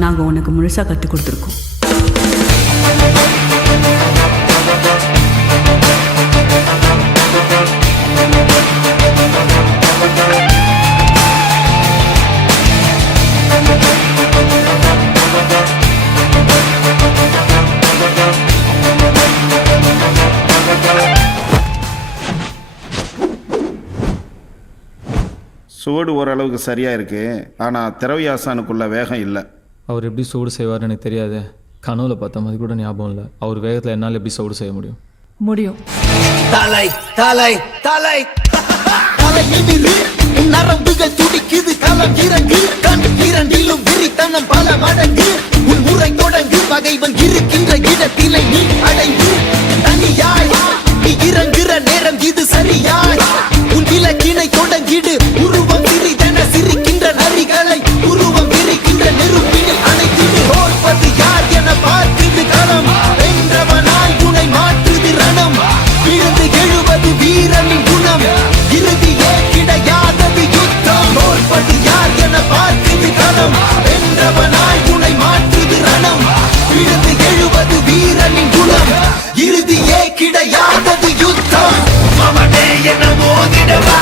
நாங்கள் உனக்கு முழுசாக கற்றுக் கொடுத்துருக்கோம். சோடு ஓரளவுக்கு சரியாக இருக்குது, ஆனால் திரவியாசானுக்குள்ள வேகம் இல்லை. அவர் எப்படி சோடு செய்வார்னு எனக்கு தெரியாது. கனவுல பார்த்த மாதிரி கூட ஞாபகம் இல்லை. அவர் வேகத்தில் என்னால் எப்படி சோடு செய்ய முடியும்? முடியும். தலை தலை தலை தலை எதிரு நரம்புகள் துடிக்குது. களம் இறங்கு கண் இரண்டிலும் விரித்தனம் பல மடங்கு. உன் முறை தொடங்கு பகைவன் இருக்கின்ற இடத்திலை நீ அடைந்து தனியாய் நீ இறங்குற நேரம் இது சரியாய். உன் இலக்கினை தொடங்கிடு. உருவம் சிறிதென சிரிக்கின்ற நரிகளை உருவம் விரிக்கின்ற நெருப்பினில் அணைத்திடு. தோற்பது யார் என பார்க்குது களம். வென்றவனாய் உனை மாற்றுது ரணம். விழுந்து எழுவது வீரனின் குணம். இறுதியே கிடையாதது யுத்தம். தோற்பது யார் என பார்க்குது களம். வென்றவனாய் உனை மாற்றுது ரணம். விழுந்து எழுவது வீரனின் குணம். இறுதியே கிடையாதது யுத்தம். மமனே என மோதிடவா